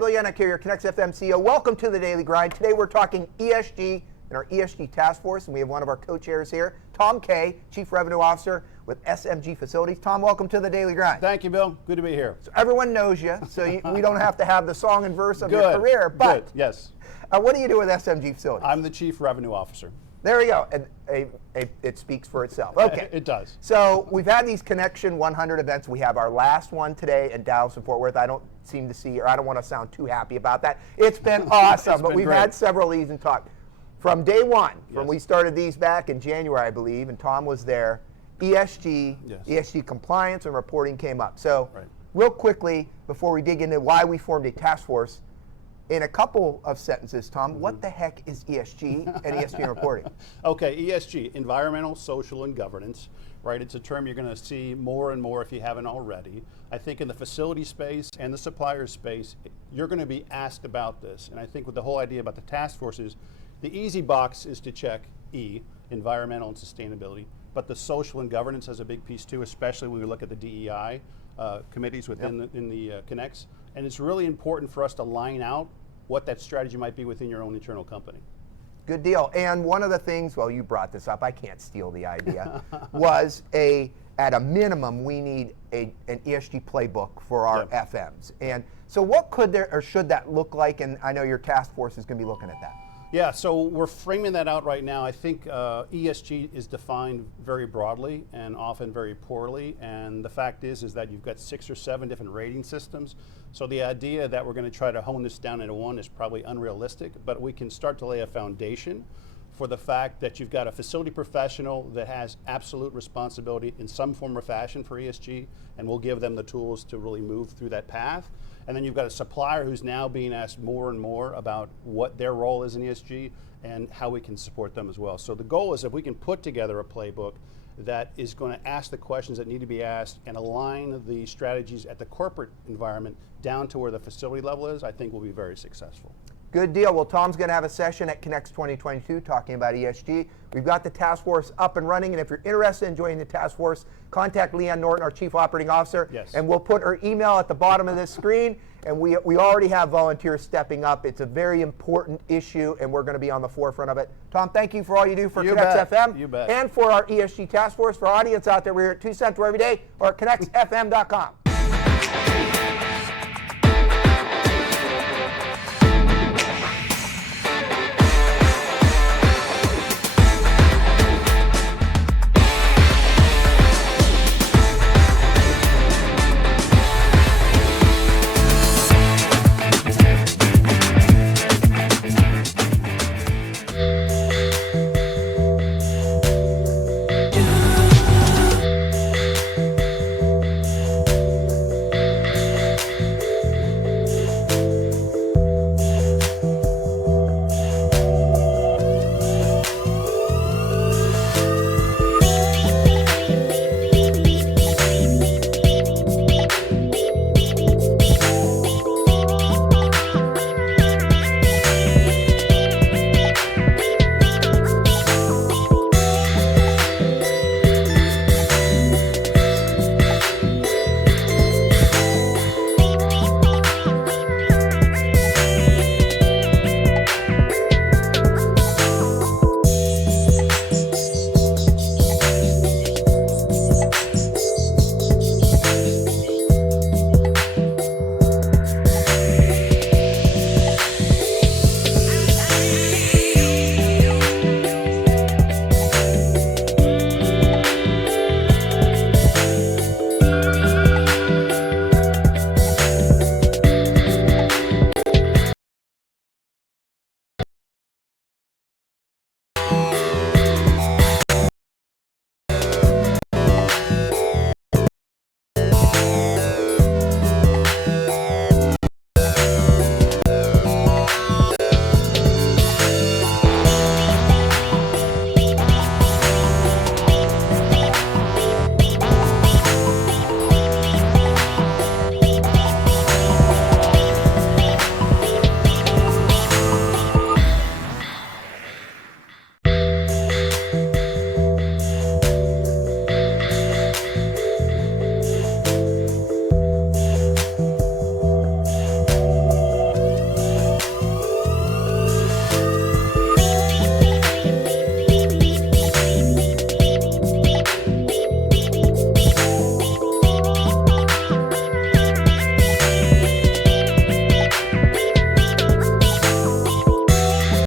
Bill Yannick here, your ConnexFM CEO. Welcome to the Daily Grind. Today we're talking ESG and our ESG task force, and we have one of our co-chairs here, Tom Kay, Chief Revenue Officer with SMG Facilities. Tom, welcome to the Daily Grind. Thank you, Bill. Good to be here. So everyone knows you, so we don't have to have the song and verse of your career. But yes. What do you do with SMG Facilities? I'm the Chief Revenue Officer. There we go. And it speaks for itself. Okay. It does. So we've had these Connection 100 events. We have our last one today in Dallas and Fort Worth. I don't seem to see, or I don't want to sound too happy about that. It's been awesome, but we've had several of these and talked. From day one, from we started these back in January, I believe, and Tom was there, ESG, ESG compliance and reporting came up. So real quickly, before we dig into why we formed a task force, in a couple of sentences, Tom, what the heck is ESG and ESG reporting? Okay, ESG, environmental, social, and governance, right? It's a term you're going to see more and more if you haven't already. I think in the facility space and the supplier space, you're going to be asked about this. And I think with the whole idea about the task force is, the easy box is to check E, environmental and sustainability, but the social and governance has a big piece too, especially when we look at the DEI committees within the Connex. And it's really important for us to line out what that strategy might be within your own internal company. Good deal. And one of the things, well, you brought this up, I can't steal the idea, was at a minimum, we need an ESG playbook for our FMs. And so what could there, or should that look like? And I know your task force is going to be looking at that. Yeah, so we're framing that out right now. I think ESG is defined very broadly and often very poorly, and the fact is that you've got 6 or 7 different rating systems. So the idea that we're going to try to hone this down into one is probably unrealistic, but we can start to lay a foundation for the fact that you've got a facility professional that has absolute responsibility in some form or fashion for ESG, and we'll give them the tools to really move through that path. And then you've got a supplier who's now being asked more and more about what their role is in ESG and how we can support them as well. So the goal is if we can put together a playbook that is going to ask the questions that need to be asked and align the strategies at the corporate environment down to where the facility level is, I think we'll be very successful. Good deal. Well, Tom's going to have a session at Connex 2022 talking about ESG. We've got the task force up and running, and if you're interested in joining the task force, contact Leanne Norton, our Chief Operating Officer, and we'll put her email at the bottom of this screen, and we already have volunteers stepping up. It's a very important issue, and we're going to be on the forefront of it. Tom, thank you for all you do for ConnexFM and for our ESG task force. For our audience out there, we're here at 2 Central every day or at ConnexFM.com.